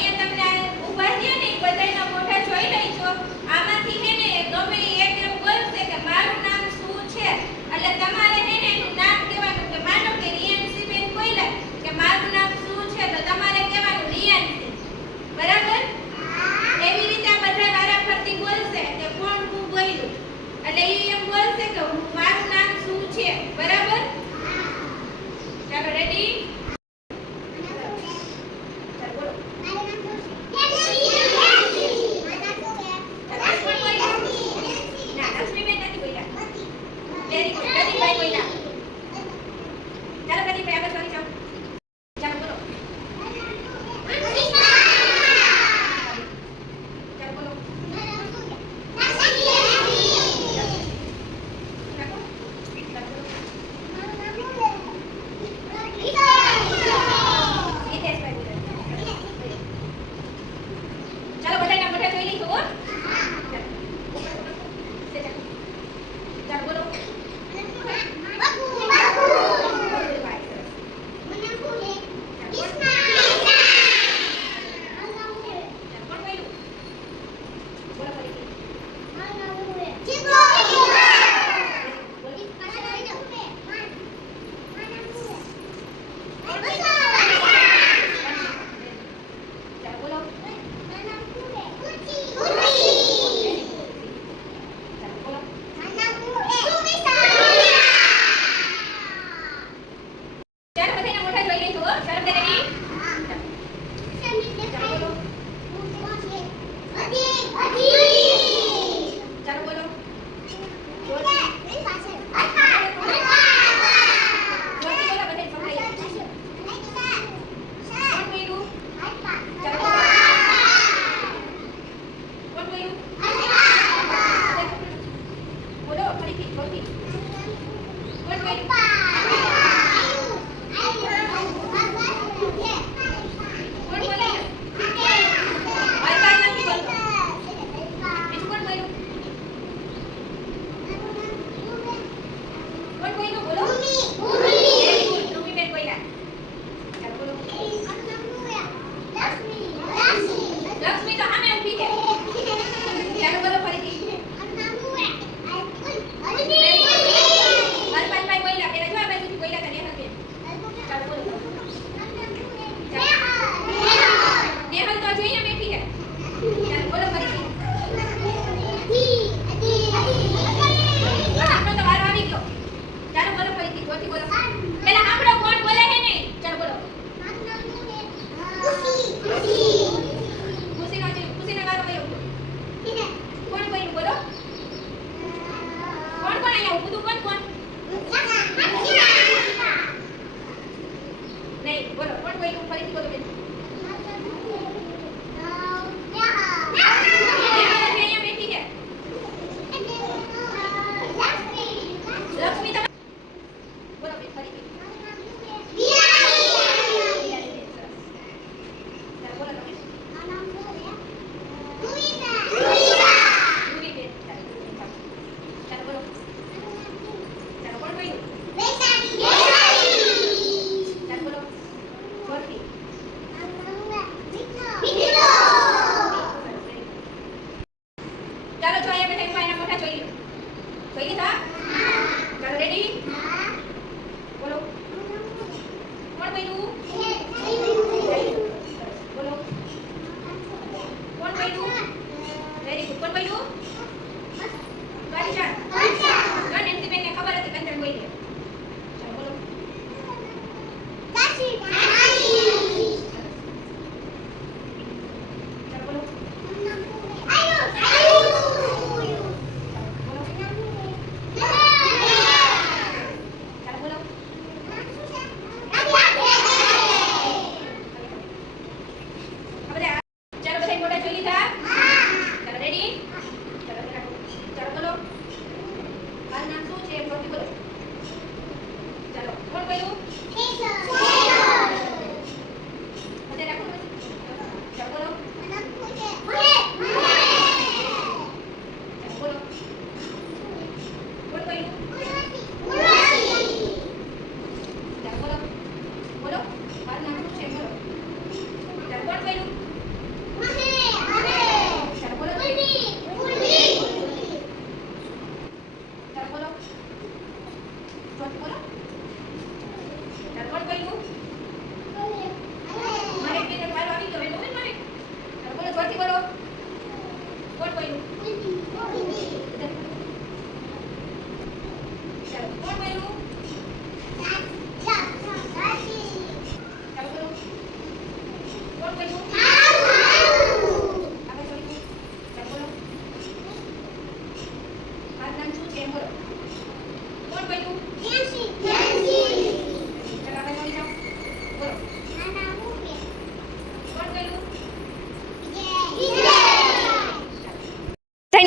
અહીંયા તમને ઊભા થયા ને બધાયના મોઢા જોઈ લેજો. આમાંથી હે ને ગમે એક એમ બોલશે કે મારું નામ શું છે, એટલે તમારે હે ને એનું નામ કહેવાનું. કે માનો કે રિયાન્સી બેન બોલ્યા કે મારું નામ શું છે, તો તમારે કહેવાનું રિયાન્સી. બરાબર? એવી રીતે આ બધા વારાફરતી બોલશે કે કોણ હું બોલ્યું, એટલે ઈ એમ બોલશે કે મારું નામ શું છે. બરાબર? ચાલો રેડી?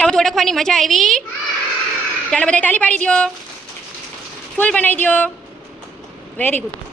આવું ઓળખવાની મજા આવી? ચાલો બધા તાલી પાડી દો, ફૂલ બનાવી દો. Very good.